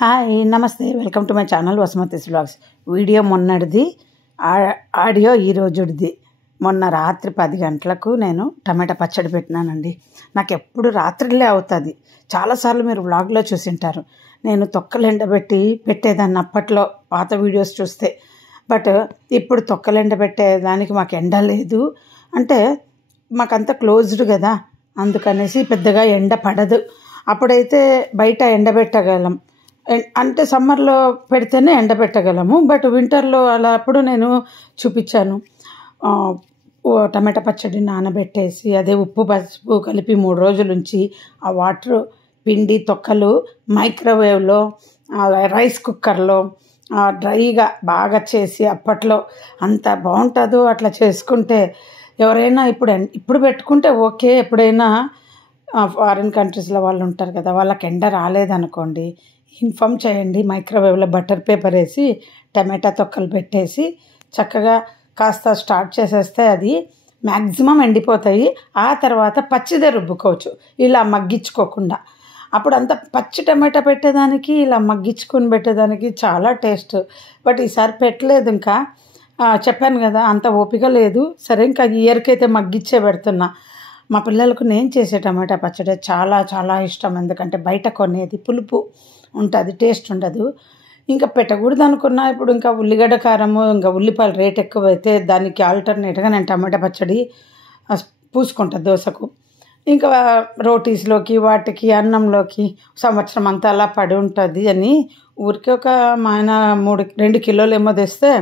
Hi నమస్తే welcome to my channel Vasumathi's vlogs. Video మొన్నటిది, audio ఈరోజుది. మొన్న రాత్రి 10 గంటలకు నేను టమాటా పచ్చడి పెట్టినానండి. నాకు ఎప్పుడు రాత్రిలే అవుతుంది. చాలాసార్లు మీరు వ్లాగ్లో చూసింటారు. నేను తొక్కలు ఎండబెట్టి పెట్టేదాన్ని అప్పట్లో, పాత వీడియోస్ చూస్తే. బట్ ఇప్పుడు తొక్కలు ఎండబెట్టేదానికి మాకు ఎండ లేదు, అంటే మాకంతా క్లోజ్డ్ కదా, అందుకనేసి పెద్దగా ఎండ పడదు. అప్పుడైతే బయట ఎండబెట్టగలం, అంటే సమ్మర్లో పెడితేనే ఎండబెట్టగలము. బట్ వింటర్లో అలా అప్పుడు నేను చూపించాను. టమాటా పచ్చడి నానబెట్టేసి అదే ఉప్పు పసుపు కలిపి 3 రోజుల నుంచి ఆ వాటర్ పిండి తొక్కలు మైక్రోవేవ్లో, రైస్ కుక్కర్లో డ్రైగా బాగా చేసి, అప్పట్లో అంత బాగుంటుందో అట్లా చేసుకుంటే. ఎవరైనా ఇప్పుడు పెట్టుకుంటే ఓకే, ఎప్పుడైనా ఫారిన్ కంట్రీస్లో వాళ్ళు ఉంటారు కదా, వాళ్ళకి ఎండ రాలేదనుకోండి, ఇన్ఫామ్ చేయండి. మైక్రోవేవ్లో బటర్ పేపర్ వేసి టమాటా తొక్కలు పెట్టేసి చక్కగా కాస్త స్టార్ట్ చేసేస్తే అది మ్యాక్సిమం ఎండిపోతాయి. ఆ తర్వాత పచ్చిదే రుబ్బుకోవచ్చు, ఇలా మగ్గించుకోకుండా. అప్పుడు అంత పచ్చి టమాటా పెట్టేదానికి ఇలా మగ్గించుకొని పెట్టేదానికి చాలా టేస్ట్. బట్ ఈసారి పెట్టలేదు, ఇంకా చెప్పాను కదా అంత ఓపిక లేదు. సరే, ఇంకా ఇయర్కి అయితే మగ్గిచ్చే పెడుతున్నా. మా పిల్లలకు నేను చేసే టమాటా పచ్చడి చాలా చాలా ఇష్టం. ఎందుకంటే బయట కొనేది పులుపు ఉంటుంది, టేస్ట్ ఉండదు. ఇంకా పెట్టకూడదు అనుకున్నా. ఇప్పుడు ఇంకా ఉల్లిగడ్డ కారము, ఇంకా ఉల్లిపాయల రేట్ ఎక్కువైతే దానికి ఆల్టర్నేట్గా నేను టమాటా పచ్చడి పూసుకుంటా దోశకు, ఇంకా రోటీస్లోకి, వాటికి, అన్నంలోకి సంవత్సరం అంతా అలా పడి ఉంటుంది అని. ఊరికి ఒక మా ఆయన 2 కిలోలు ఏమో తెస్తే,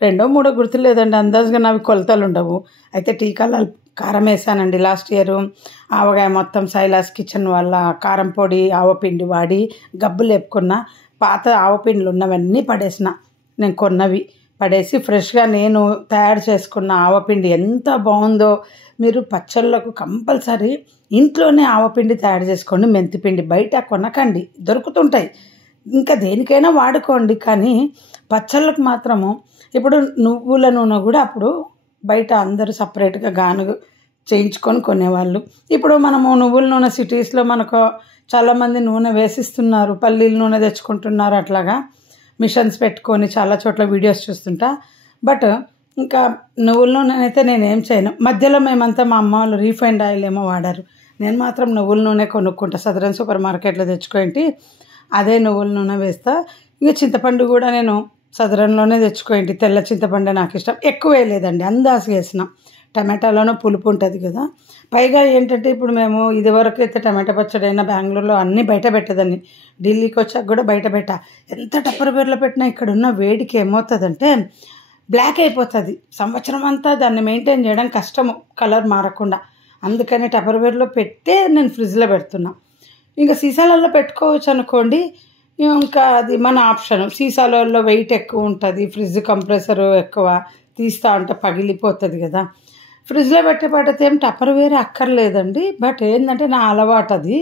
2-3 గుర్తులేదండి, అందాజుగా నావి కొలతలు ఉండవు. అయితే టీకాల కారం వేసానండి లాస్ట్ ఇయర్. ఆవగాయ మొత్తం సైలాస్ కిచెన్ వాళ్ళ కారం పొడి, ఆవపిండి వాడి గబ్బు లేపుకున్న. పాత ఆవపిండిలు ఉన్నవన్నీ పడేసిన, నేను కొన్నవి పడేసి ఫ్రెష్గా నేను తయారు చేసుకున్న ఆవపిండి ఎంత బాగుందో. మీరు పచ్చళ్ళకు కంపల్సరీ ఇంట్లోనే ఆవపిండి తయారు చేసుకోండి. మెంతిపిండి బయట కొనకండి, దొరుకుతుంటాయి. ఇంకా దేనికైనా వాడుకోండి, కానీ పచ్చళ్ళకు మాత్రము. ఇప్పుడు నువ్వుల నూనె కూడా అప్పుడు బయట అందరూ సపరేట్గా గానుగ చేయించుకొని కొనేవాళ్ళు. ఇప్పుడు మనము నువ్వుల నూనె సిటీస్లో మనకు చాలామంది నూనె వేసిస్తున్నారు, పల్లీల నూనె తెచ్చుకుంటున్నారు. అట్లాగా మిషన్స్ పెట్టుకొని చాలా చోట్ల వీడియోస్ చూస్తుంటా. బట్ ఇంకా నువ్వుల నూనె అయితే నేనేం చేయను. మధ్యలో మేమంతా మా అమ్మ వాళ్ళు రీఫైండ్ ఆయిల్ ఏమో వాడారు, నేను మాత్రం నువ్వుల నూనె కొనుక్కుంటా. సదరన్ సూపర్ మార్కెట్లో తెచ్చుకోండి, అదే నువ్వుల నూనె వేస్తా. ఇక చింతపండు కూడా నేను సదరంలోనే తెచ్చుకోండి. తెల్ల చింతపండు నాకు ఇష్టం, ఎక్కువ వేయలేదండి, అందాజు వేసిన. టమాటాలోనూ పులుపు ఉంటుంది కదా. పైగా ఏంటంటే ఇప్పుడు మేము ఇదివరకు అయితే టమాటా పచ్చడి అయినా బెంగళూరులో అన్నీ బయట పెట్టేదాన్ని. ఢిల్లీకి వచ్చాక కూడా బయట పెట్టా. ఎంత టప్పర్ బేర్లో పెట్టినా ఇక్కడ ఉన్న వేడికి ఏమవుతుందంటే బ్లాక్ అయిపోతుంది. సంవత్సరం అంతా దాన్ని మెయింటైన్ చేయడం కష్టము, కలర్ మారకుండా. అందుకని టప్పర్ బేర్లో పెట్టే నేను ఫ్రిడ్జ్లో పెడుతున్నా. ఇంకా సీసాలలో పెట్టుకోవచ్చు అనుకోండి, ఇంకా అది మన ఆప్షన్. సీసాలలో వెయిట్ ఎక్కువ ఉంటుంది, ఫ్రిడ్జ్ కంప్రెసర్ ఎక్కువ, తీస్తూ ఉంటే పగిలిపోతుంది కదా. ఫ్రిడ్జ్లో పెట్టేపాటైతే ఏం టప్పర్ వేరే అక్కర్లేదండి. బట్ ఏంటంటే నా అలవాటు అది,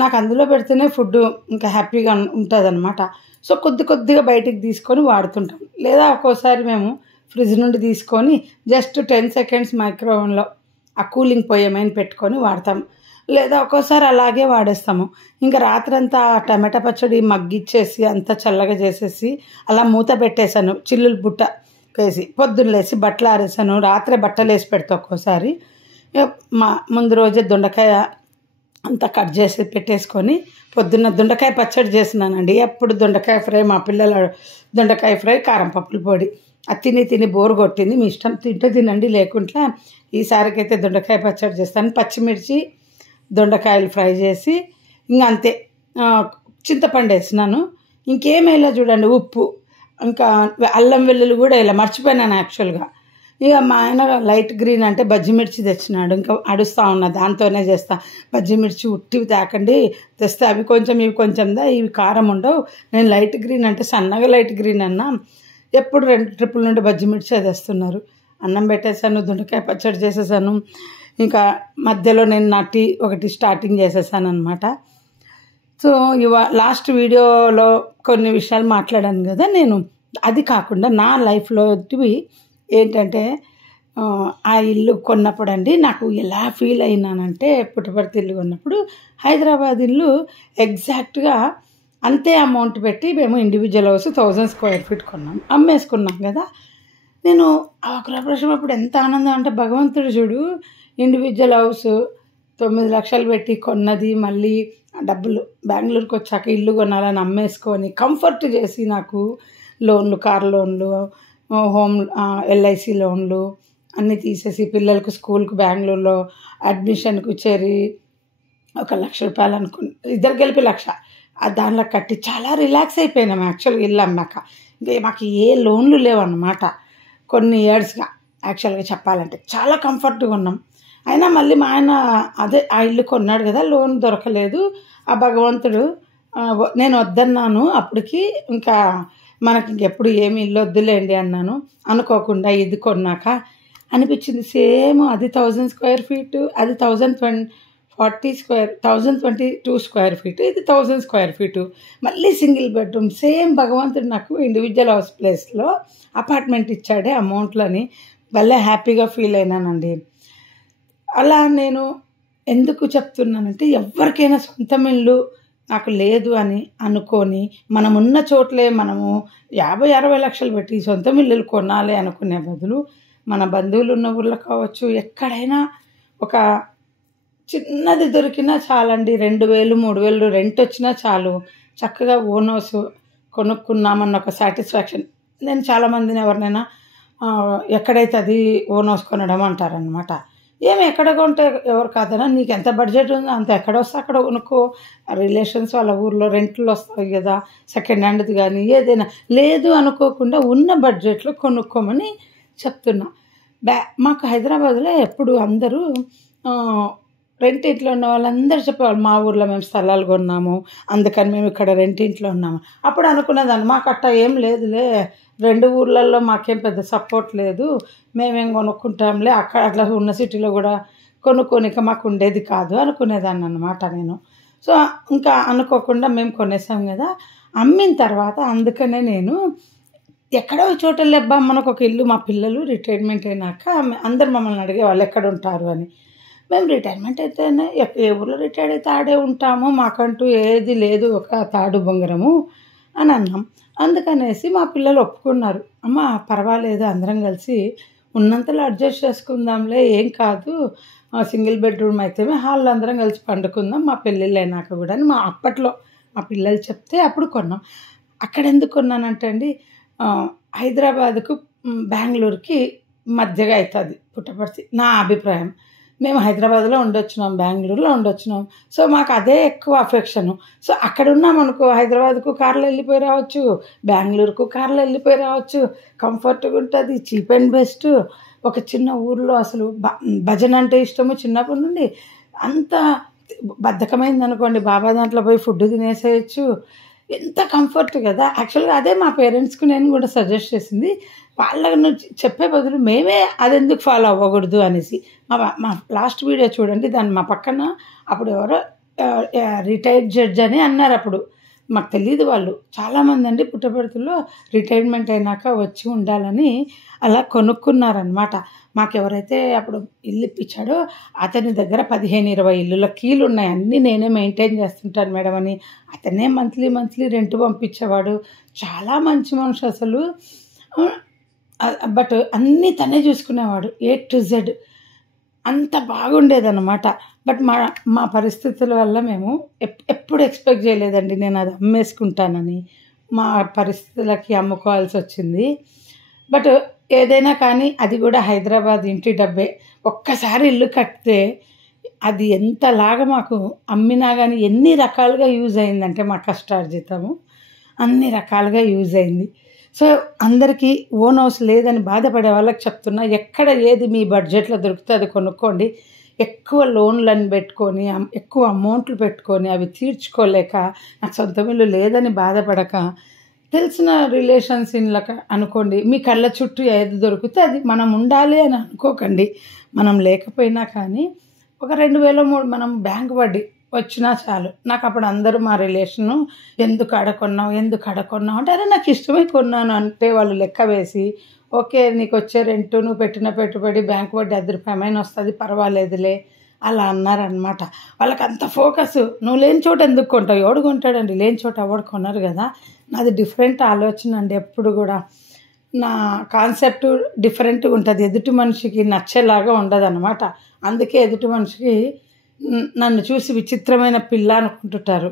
నాకు అందులో పెడితేనే ఫుడ్ ఇంకా హ్యాపీగా ఉంటుంది అనమాట. సో కొద్దిగా బయటికి తీసుకొని వాడుతుంటాం. లేదా ఒక్కోసారి మేము ఫ్రిడ్జ్ నుండి తీసుకొని జస్ట్ 10 సెకండ్స్ మైక్రోవేవ్లో ఆ కూలింగ్ పోయేమైనా పెట్టుకొని వాడతాం. లేదా ఒక్కోసారి అలాగే వాడేస్తాము. ఇంకా రాత్రంతా టమాటా పచ్చడి మగ్గిచ్చేసి అంతా చల్లగా చేసేసి అలా మూత పెట్టేశాను, చిల్లులు బుట్ట వేసి. పొద్దున్న లేసి బట్టలు ఆరేసాను, రాత్రే బట్టలు వేసి పెడతా. ఒక్కోసారి ముందు రోజే దొండకాయ అంతా కట్ చేసి పెట్టేసుకొని పొద్దున్న దొండకాయ పచ్చడి చేసినానండి. ఎప్పుడు దొండకాయ ఫ్రై, మా పిల్లల దొండకాయ ఫ్రై, కారం పప్పుల పొడి. అది తిని బోరు కొట్టింది. మీ ఇష్టం తింటే తినండి, లేకుంటే ఈసారికైతే దొండకాయ పచ్చడి చేస్తాను. పచ్చిమిర్చి, దొండకాయలు ఫ్రై చేసి ఇంకా అంతే. చింతపండు వేసినాను, ఇంకేం వేయలే చూడండి. ఉప్పు, ఇంకా అల్లం వెల్లుల్లి కూడా ఇలా మర్చిపోయినాను యాక్చువల్గా. ఇక మా ఆయన లైట్ గ్రీన్ అంటే బజ్జిమిర్చి తెచ్చినాడు, ఇంకా అడుస్తూ ఉన్నా దాంతోనే చేస్తా. బజ్జిమిర్చి ఉట్టివి తాకండి, తెస్తే అవి కొంచెం ఇవి కొంచెందా, ఇవి కారం ఉండవు. నేను లైట్ గ్రీన్ అంటే సన్నగా లైట్ గ్రీన్ అన్నా. ఎప్పుడు 2 ట్రిప్పుల నుండి బజ్జిమిర్చి తెస్తున్నారు. అన్నం పెట్టేశాను, దొండకాయ పచ్చడి చేసేసాను. ఇంకా మధ్యలో నేను నా టీ ఒకటి స్టార్టింగ్ చేసేసాను అనమాట. సో లాస్ట్ వీడియోలో కొన్ని విషయాలు మాట్లాడాను కదా నేను. అది కాకుండా నా లైఫ్లో ఏంటంటే ఆ ఇల్లు కొన్నప్పుడు అండి నాకు ఎలా ఫీల్ అయినానంటే, పుట్టపర్తి ఇల్లు కొన్నప్పుడు హైదరాబాద్ ఇల్లు ఎగ్జాక్ట్గా అంతే అమౌంట్ పెట్టి మేము ఇండివిజువల్ హౌస్ 1000 స్క్వేర్ ఫీట్ కొన్నాం, అమ్మేసుకున్నాం కదా. నేను ఆ గృహప్రవేశం అప్పుడు ఎంత ఆనందం అంటే, భగవంతుడు చూడు, ఇండివిజువల్ హౌస్ 9 లక్షలు పెట్టి కొన్నది, మళ్ళీ డబ్బులు బెంగళూరుకి వచ్చాక ఇల్లు కొనాలని అమ్మేసుకొని కంఫర్ట్ చేసి నాకు లోన్లు, కార్ లోన్లు, హోమ్ ఎల్ఐసి లోన్లు అన్నీ తీసేసి పిల్లలకు స్కూల్కి బెంగళూరులో అడ్మిషన్కు చేరి 1,00,000 రూపాయలు అనుకుని ఇద్దరు కలిపి 1,00,000 దానిలో కట్టి చాలా రిలాక్స్ అయిపోయినాం యాక్చువల్గా ఇల్లు అమ్మాక. ఇంకా మాకు ఏ లోన్లు లేవన్నమాట కొన్ని ఇయర్స్గా. యాక్చువల్గా చెప్పాలంటే చాలా కంఫర్ట్గా ఉన్నాం. అయినా మళ్ళీ మా ఆయన అదే ఆ ఇల్లు కొన్నాడు కదా, లోన్ దొరకలేదు. ఆ భగవంతుడు నేను వద్దన్నాను అప్పటికి, ఇంకా మనకి ఇంకెప్పుడు ఏమి ఇల్లు వద్దులేండి అన్నాను. అనుకోకుండా ఇది కొన్నాక అనిపించింది సేమ్ అది 1000 స్క్వేర్ ఫీట్, అది 1022 స్క్వేర్ ఫీట్, ఇది 1000 స్క్వేర్ ఫీటు, మళ్ళీ సింగిల్ బెడ్రూమ్. సేమ్ భగవంతుడు నాకు ఇండివిజువల్ హౌస్ ప్లేస్లో అపార్ట్మెంట్ ఇచ్చాడే అమౌంట్లని భలే హ్యాపీగా ఫీల్ అయినానండి. అలా నేను ఎందుకు చెప్తున్నానంటే, ఎవరికైనా సొంతం ఇల్లు నాకు లేదు అని అనుకొని మనం ఉన్న చోట్లే మనము 50-60 లక్షలు పెట్టి సొంతం ఇల్లులు కొనాలి అనుకునే బదులు, మన బంధువులు ఉన్న ఊళ్ళో కావచ్చు, ఎక్కడైనా ఒక చిన్నది దొరికినా చాలండి, 2,000-3,000 రెంట్ వచ్చినా చాలు, చక్కగా ఓన్ హౌస్ కొనుక్కున్నామన్న ఒక సాటిస్ఫాక్షన్. నేను చాలామందిని ఎవరినైనా ఎక్కడైతే అది ఓన్ హౌస్ కొనడం అంటారనమాట. ఏమి ఎక్కడ కొంటే ఎవరు కాదనా, నీకు ఎంత బడ్జెట్ ఉందో అంత ఎక్కడ వస్తే అక్కడ కొనుక్కో, రిలేషన్స్ వాళ్ళ ఊర్లో రెంట్లు వస్తాయి కదా, సెకండ్ హ్యాండ్ది కానీ ఏదైనా. లేదు అనుకోకుండా ఉన్న బడ్జెట్లో కొనుక్కోమని చెప్తున్నా. మాకు హైదరాబాద్లో ఎప్పుడు అందరూ రెంట్ ఇంట్లో ఉన్న వాళ్ళందరూ చెప్పేవాళ్ళు, మా ఊర్లో మేము స్థలాలు కొన్నాము అందుకని మేము ఇక్కడ రెంట్ ఇంట్లో ఉన్నాము. అప్పుడు అనుకునేదాన్ని, మాకు అట్ట ఏం లేదులే, 2 ఊర్లలో మాకేం పెద్ద సపోర్ట్ లేదు, మేమేం కొనుక్కుంటాంలే, అక్కడ అట్లా ఉన్న సిటీలో కూడా కొనుక్కోనిక మాకు ఉండేది కాదు అనుకునేదాన్ని అన్నమాట నేను. సో ఇంకా అనుకోకుండా మేము కొనేసాం కదా. అమ్మిన తర్వాత అందుకనే నేను ఎక్కడో చోట లేబ్బా మనకు ఒక ఇల్లు, మా పిల్లలు రిటైర్మెంట్ అయినాక అందరు మమ్మల్ని అడిగేవాళ్ళు ఎక్కడ ఉంటారు అని. మేము రిటైర్మెంట్ అయితేనే ఏ ఊళ్ళో రిటైర్డ్ అయితే ఆడే ఉంటాము, మాకంటూ ఏది లేదు ఒక తాడు బొంగరము అని అన్నాం. అందుకనేసి మా పిల్లలు ఒప్పుకున్నారు, అమ్మ పర్వాలేదు అందరం కలిసి ఉన్నంతలో అడ్జస్ట్ చేసుకుందాంలే, ఏం కాదు, సింగిల్ బెడ్రూమ్ అయితే హాల్లో అందరం కలిసి పండుకుందాం మా పెళ్ళిళ్ళు అయినాక కూడా అని అప్పట్లో మా పిల్లలు చెప్తే అప్పుడు కొన్నాం. అక్కడ ఎందుకు కొన్నానంటే అండి, హైదరాబాద్కు బెంగళూరుకి మధ్యగా అవుతుంది పుట్టపర్తి, నా అభిప్రాయం. మేము హైదరాబాద్లో ఉండొచ్చినాం, బెంగళూరులో ఉండొచ్చినాం, సో మాకు అదే ఎక్కువ అఫెక్షను. సో అక్కడ ఉన్నాం అనుకో, హైదరాబాద్కు కార్లో వెళ్ళిపోయి రావచ్చు, బెంగళూరుకు కార్లో వెళ్ళిపోయి రావచ్చు, కంఫర్ట్గా ఉంటుంది, చీప్ అండ్ బెస్ట్. ఒక చిన్న ఊర్లో అసలు భజన అంటే ఇష్టము చిన్నప్పటి నుండి, అంత బద్ధకమైంది అనుకోండి, బాబా దాంట్లో పోయి ఫుడ్ తినేసేయచ్చు, ఎంత కంఫర్ట్ కదా. యాక్చువల్గా అదే మా పేరెంట్స్కి నేను కూడా సజెస్ట్ చేసింది, వాళ్ళను చెప్పే బదులు మేమే అదెందుకు ఫాలో అవ్వకూడదు అనేసి. మా లాస్ట్ వీడియో చూడండి, దాన్ని మా పక్కన అప్పుడు ఎవరో రిటైర్డ్ జడ్జ్ అని అన్నారు. అప్పుడు మాకు తెలియదు, వాళ్ళు చాలామంది అండి పుట్టపర్తిలో రిటైర్మెంట్ అయినాక వచ్చి ఉండాలని అలా కొనుక్కున్నారనమాట. మాకెవరైతే అప్పుడు ఇల్లు ఇప్పించాడో అతని దగ్గర 15-20 ఇల్లుల కీలు ఉన్నాయి, అన్నీ నేనే మెయింటైన్ చేస్తుంటాను మేడం అని. అతనే మంత్లీ రెంట్ పంపించేవాడు, చాలా మంచి మనిషి అసలు. బట్ అన్నీ తనే చూసుకునేవాడు, A to Z అంత బాగుండేదన్నమాట. బట్ మా పరిస్థితుల వల్ల మేము ఎప్పుడు ఎక్స్పెక్ట్ చేయలేదండి నేను అది అమ్మేసుకుంటానని. మా పరిస్థితులకి అమ్ముకోవాల్సి వచ్చింది. బట్ ఏదైనా కానీ అది కూడా హైదరాబాద్ ఇంటి డబ్బే. ఒక్కసారి ఇల్లు కడితే అది ఎంతలాగా మాకు అమ్మినా కానీ ఎన్ని రకాలుగా యూజ్ అయిందంటే, మా కష్టార్జితము అన్ని రకాలుగా యూజ్ అయింది. సో అందరికీ ఓన్ హౌస్ లేదని బాధపడే వాళ్ళకి చెప్తున్నా, ఎక్కడ ఏది మీ బడ్జెట్లో దొరికితే అది కొనుక్కోండి. ఎక్కువ లోన్లను పెట్టుకొని ఎక్కువ అమౌంట్లు పెట్టుకొని అవి తీర్చుకోలేక నాకు సొంత ఇల్లు లేదని బాధపడక, తెలిసిన రిలేషన్స్ ఇళ్ళక అనుకోండి, మీ కళ్ళ చుట్టూ ఏది దొరికితే అది మనం ఉండాలి అని అనుకోకండి. మనం లేకపోయినా కానీ ఒక 2,000-3,000 మనం బ్యాంక్ వడ్డీ వచ్చినా చాలు. నాకు అప్పుడు అందరూ మా రిలేషను ఎందుకు అడకొన్నావు అంటే, అరే నాకు ఇష్టమై కొన్నాను అంటే వాళ్ళు లెక్క వేసి, ఓకే నీకు వచ్చే రెంటు నువ్వు పెట్టిన పెట్టుబడి బ్యాంక్ వడ్డీ 10 రూపాయలు వస్తుంది పర్వాలేదులే అలా అన్నారనమాట. వాళ్ళకి అంత ఫోకస్. నువ్వు లేని చోట ఎందుకు కొంటావు, ఎవడు కొంటాడండి, లేని చోట ఎవడు కొనరు కదా. నాది డిఫరెంట్ ఆలోచన అండి. ఎప్పుడు కూడా నా కాన్సెప్ట్ డిఫరెంట్గా ఉంటుంది, ఎదుటి మనిషికి నచ్చేలాగా ఉండదు అనమాట. అందుకే ఎదుటి మనిషికి నన్ను చూసి విచిత్రమైన పిల్ల అనుకుంటుంటారు.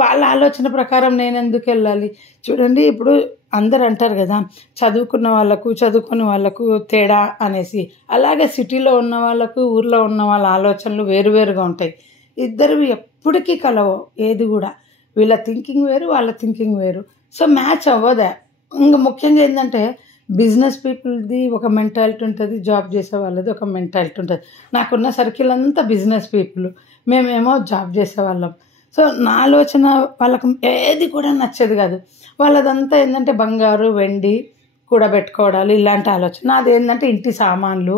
వాళ్ళ ఆలోచన ప్రకారం నేను ఎందుకు వెళ్ళాలి. చూడండి, ఇప్పుడు అందరు అంటారు కదా, చదువుకున్న వాళ్ళకు చదువుకునే వాళ్ళకు తేడా అనేసి. అలాగే సిటీలో ఉన్న వాళ్ళకు ఊర్లో ఉన్న వాళ్ళ ఆలోచనలు వేరువేరుగా ఉంటాయి. ఇద్దరు ఎప్పటికీ కలవు ఏది కూడా. వీళ్ళ థింకింగ్ వేరు, వాళ్ళ థింకింగ్ వేరు. సో మ్యాచ్ అవ్వదా. ఇంకా ముఖ్యంగా ఏంటంటే బిజినెస్ పీపుల్ది ఒక మెంటాలిటీ ఉంటుంది, జాబ్ చేసే వాళ్ళది ఒక మెంటాలిటీ ఉంటుంది. నాకున్న సర్కిల్ అంతా బిజినెస్ పీపుల్, మేమేమో జాబ్ చేసేవాళ్ళం. సో నా ఆలోచన వాళ్ళకు ఏది కూడా నచ్చేది కాదు. వాళ్ళదంతా ఏంటంటే బంగారు వెండి కూడబెట్టుకోవడాలు ఇలాంటి ఆలోచన. నాది ఏంటంటే ఇంటి సామాన్లు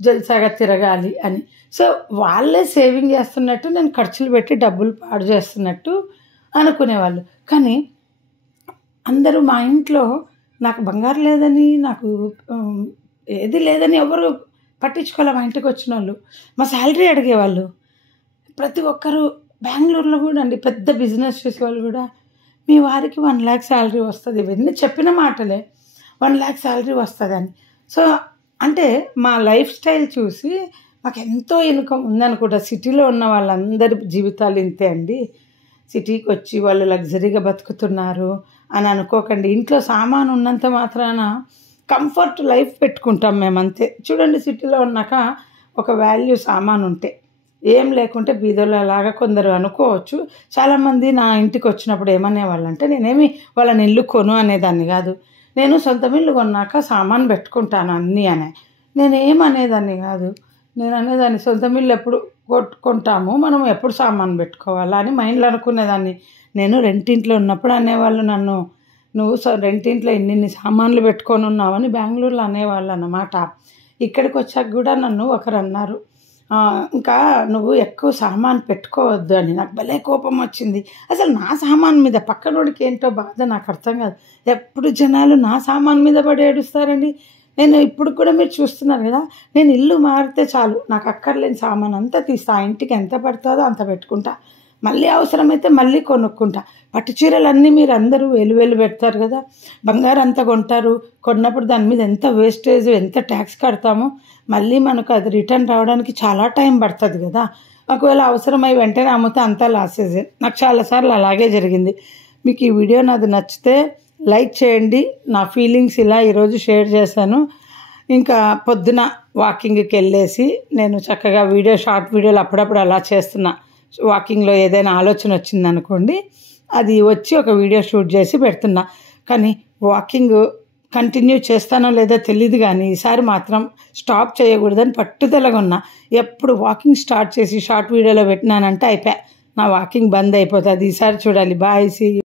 జల్సాగా తిరగాలి అని. సో వాళ్ళే సేవింగ్ చేస్తున్నట్టు, నేను ఖర్చులు పెట్టి డబ్బులు పాడు చేస్తున్నట్టు అనుకునేవాళ్ళు. కానీ అందరూ మా ఇంట్లో నాకు బంగారు లేదని, నాకు ఏది లేదని ఎవరు పట్టించుకోవాలి. మా ఇంటికి వచ్చిన వాళ్ళు మా శాలరీ అడిగేవాళ్ళు. ప్రతి ఒక్కరు బెంగళూరులో కూడా అండి, పెద్ద బిజినెస్ చేసేవాళ్ళు కూడా, మీ వారికి 1 lakh శాలరీ వస్తుంది, ఇవన్నీ చెప్పిన మాటలే, 1 lakh శాలరీ వస్తుందని. సో అంటే మా లైఫ్ స్టైల్ చూసి మాకు ఎంతో ఇన్కమ్ ఉందనుకుంటా. సిటీలో ఉన్న వాళ్ళందరి జీవితాలు ఇంతే అండి. సిటీకి వచ్చి వాళ్ళు లగ్జరీగా బతుకుతున్నారు అని అనుకోకండి. ఇంట్లో సామాను ఉన్నంత మాత్రాన కంఫర్ట్ లైఫ్ పెట్టుకుంటాం మేమంతే. చూడండి, సిటీలో ఉన్నాక ఒక వాల్యూ సామాను ఉంటే, ఏం లేకుంటే బీదోళ్ళలాగా కొందరు అనుకోవచ్చు. చాలామంది నా ఇంటికి వచ్చినప్పుడు ఏమనేవాళ్ళంటే, నేనేమి వాళ్ళని ఇల్లు కొను అనేదాన్ని కాదు, నేను సొంత ఇల్లు కొన్నాక సామాను పెట్టుకుంటాను అన్నీ అనే. నేనేమనేదాన్ని కాదు. నేను అనేదాన్ని సొంత ఇల్లు ఎప్పుడు కొంటాము, మనం ఎప్పుడు సామాను పెట్టుకోవాలా అని మైండ్లో అనుకునేదాన్ని. నేను రెంటింట్లో ఉన్నప్పుడు అనేవాళ్ళు నన్ను, నువ్వు రెంటింట్లో ఇన్ని సామాన్లు పెట్టుకొని ఉన్నావని బెంగళూరులో అనేవాళ్ళు అన్నమాట. ఇక్కడికి వచ్చాక కూడా నన్ను ఒకరు అన్నారు, ఇంకా నువ్వు ఎక్కువ సామాన్ పెట్టుకోవద్దు అని. నాకు భలే కోపం వచ్చింది. అసలు నా సామాన్ మీద పక్కనోడికి ఏంటో బాధ నాకు అర్థం కాదు. ఎప్పుడు జనాలు నా సామాన్ మీద పడి ఏడుస్తారండి. నేను ఇప్పుడు కూడా మీరు చూస్తున్నారు కదా, నేను ఇల్లు మారితే చాలు, నాకు అక్కర్లేని సామాన్ అంతా తీస్తా, ఆ ఇంటికి ఎంత పడుతుందో అంత పెట్టుకుంటా, మళ్ళీ అవసరమైతే మళ్ళీ కొనుక్కుంటా. పట్టు చీరలన్నీ మీరు అందరూ వేలు పెడతారు కదా, బంగారం అంతా కొంటారు, కొన్నప్పుడు దాని మీద ఎంత వేస్టేజ్, ఎంత ట్యాక్స్ కడతామో, మళ్ళీ మనకు అది రిటర్న్ రావడానికి చాలా టైం పడుతుంది కదా. ఒకవేళ అవసరమై వెంటనే అమ్మితే అంతా లాసేజే. నాకు చాలాసార్లు అలాగే జరిగింది. మీకు ఈ వీడియో నాది నచ్చితే లైక్ చేయండి. నా ఫీలింగ్స్ ఇలా ఈరోజు షేర్ చేశాను. ఇంకా పొద్దున వాకింగ్కి వెళ్ళేసి నేను చక్కగా షార్ట్ వీడియోలు అప్పుడప్పుడు అలా చేస్తున్నా. వాకింగ్లో ఏదైనా ఆలోచన వచ్చిందనుకోండి, అది వచ్చి ఒక వీడియో షూట్ చేసి పెడుతున్నా. కానీ వాకింగ్ కంటిన్యూ చేస్తానో లేదో తెలియదు, కానీ ఈసారి మాత్రం స్టాప్ చేయకూడదని పట్టుదలగా ఉన్నా. ఎప్పుడు వాకింగ్ స్టార్ట్ చేసి షార్ట్ వీడియోలో పెట్టినానంటే అయిపోయా, నా వాకింగ్ బంద్ అయిపోతుంది. ఈసారి చూడాలి. Bye, see you.